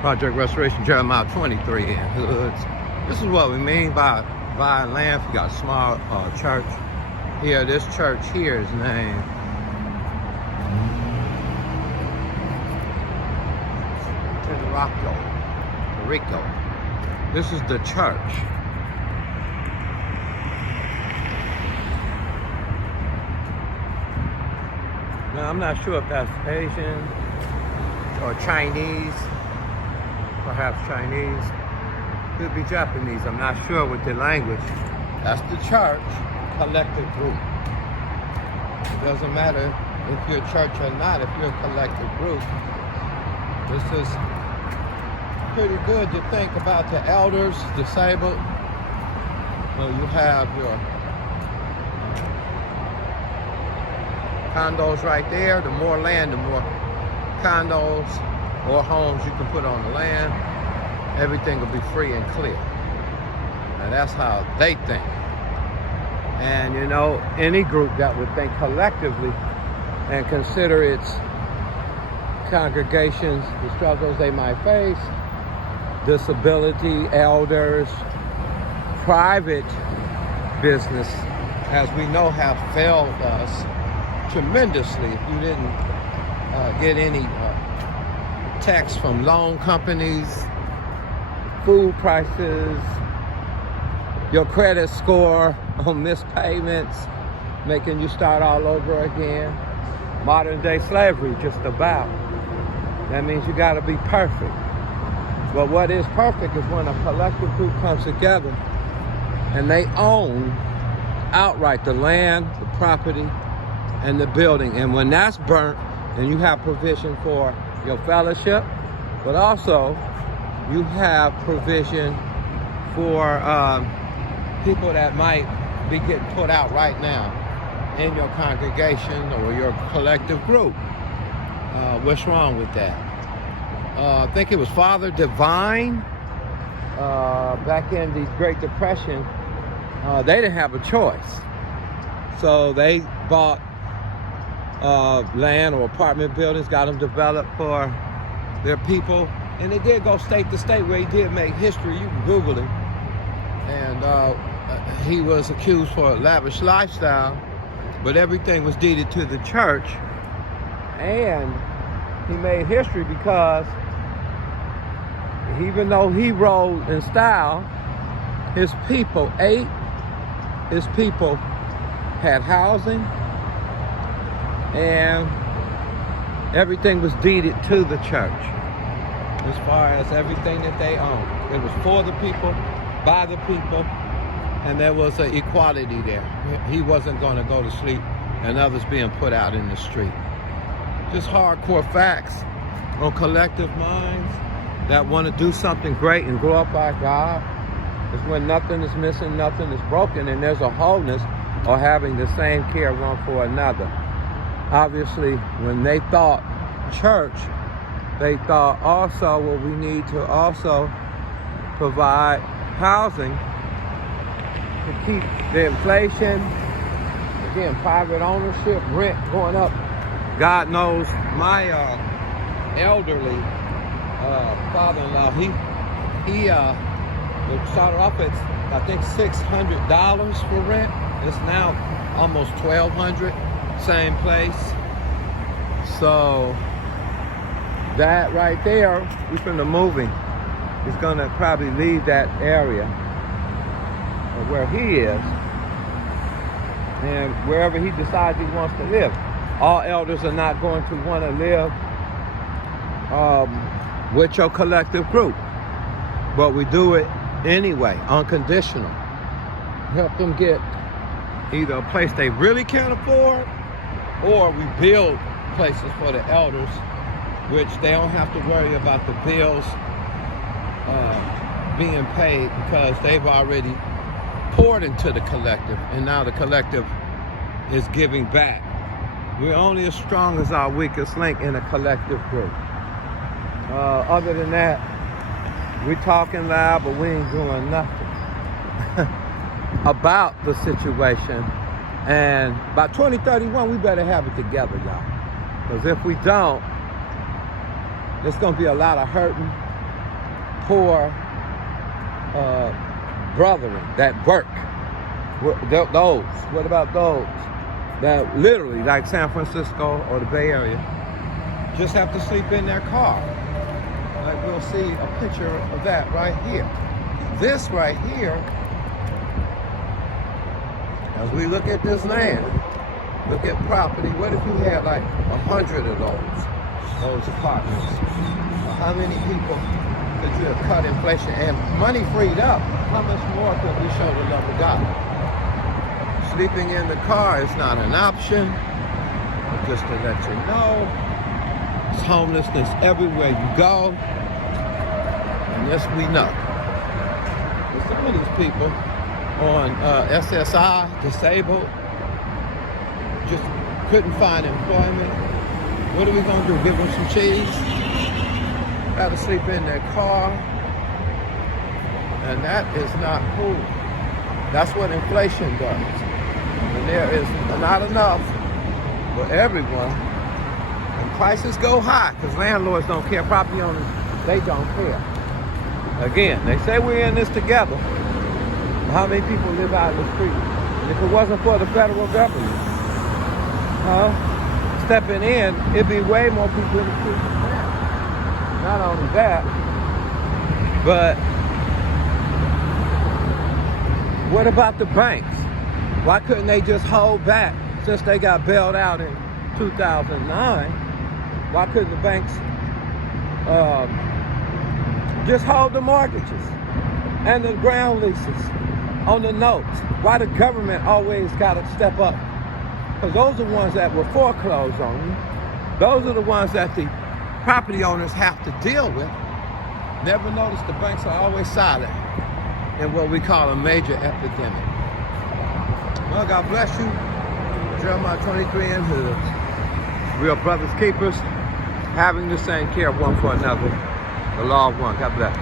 Project Restoration, Jeremiah 23 in hoods. This is what we mean by buying land. If you got a small church here, this church here is named Rico. This is the church. Now, I'm not sure if that's Asian or Chinese, perhaps Chinese. Could be Japanese, I'm not sure with the language. That's the church collective group. It doesn't matter if you're a church or not, if you're a collective group. This is pretty good to think about the elders, disabled. So you have your condos right there. The more land, the more condos or homes you can put on the land. Everything will be free and clear. Now that's how they think. And you know, any group that would think collectively and consider its congregations, the struggles they might face, disability, elders, private business, as we know, have failed us tremendously. If you didn't get any texts from loan companies, food prices, your credit score on missed payments, making you start all over again. Modern day slavery, just about. That means you gotta be perfect. But what is perfect is when a collective group comes together and they own outright the land, the property, and the building. And when that's burnt, then you have provision for your fellowship, but also you have provision for people that might be getting put out right now in your congregation or your collective group. What's wrong with that? I think it was Father Divine back in the Great Depression. They didn't have a choice. So they bought land or apartment buildings, got them developed for their people. And they did go state to state where he did make history. You can Google it. And he was accused for a lavish lifestyle, but everything was deeded to the church. And he made history because even though he rode in style, his people ate, his people had housing, and everything was deeded to the church as far as everything that they owned. It was for the people, by the people, and there was an equality there. He wasn't going to go to sleep and others being put out in the street. Just hardcore facts on collective minds that want to do something great and glorify God. It's when nothing is missing, nothing is broken, and there's a wholeness or having the same care one for another. Obviously, when they thought church, they thought also, well, we need to also provide housing to keep the inflation, again, private ownership, rent going up. God knows my elderly father-in-law, he started off at, I think, $600 for rent. It's now almost $1,200, same place. So that right there, we're finna moving. He's gonna probably leave that area of where he is and wherever he decides he wants to live. All elders are not going to want to live with your collective group, but we do it anyway, unconditional. Help them get either a place they really can't afford, or we build places for the elders, which they don't have to worry about the bills being paid because they've already poured into the collective, and now the collective is giving back. We're only as strong as our weakest link in a collective group. Other than that, we're talking loud, but we ain't doing nothing about the situation. And by 2031, we better have it together, y'all. Because if we don't, there's going to be a lot of hurting, poor brethren that work. Those, what about those that literally, like San Francisco or the Bay Area, just have to sleep in their car? Like we'll see a picture of that right here. This right here, as we look at this land, look at property, what if you had like 100 of those apartments? How many people could you have cut inflation and money freed up? How much more could we show the love of God? Sleeping in the car is not an option. Just to let you know, it's homelessness everywhere you go. And yes, we know. But some of these people on SSI, disabled, just couldn't find employment. What are we going to do? Give them some cheese? Got to sleep in their car. And that is not cool. That's what inflation does. And there is not enough for everyone. And prices go high because landlords don't care. Property owners, they don't care. Again, they say we're in this together. How many people live out in the street? And if it wasn't for the federal government stepping in, it'd be way more people in the streets now. Not only that, but what about the banks? Why couldn't they just hold back since they got bailed out in 2009? Why couldn't the banks just hold the mortgages and the ground leases on the notes? Why the government always got to step up? Because those are the ones that were foreclosed on you. Those are the ones that the property owners have to deal with. Never notice the banks are always silent in what we call a major epidemic. Well, God bless you. Jeremiah 23 and Hood. Real brothers keepers, having the same care one for another. The law of one. God bless.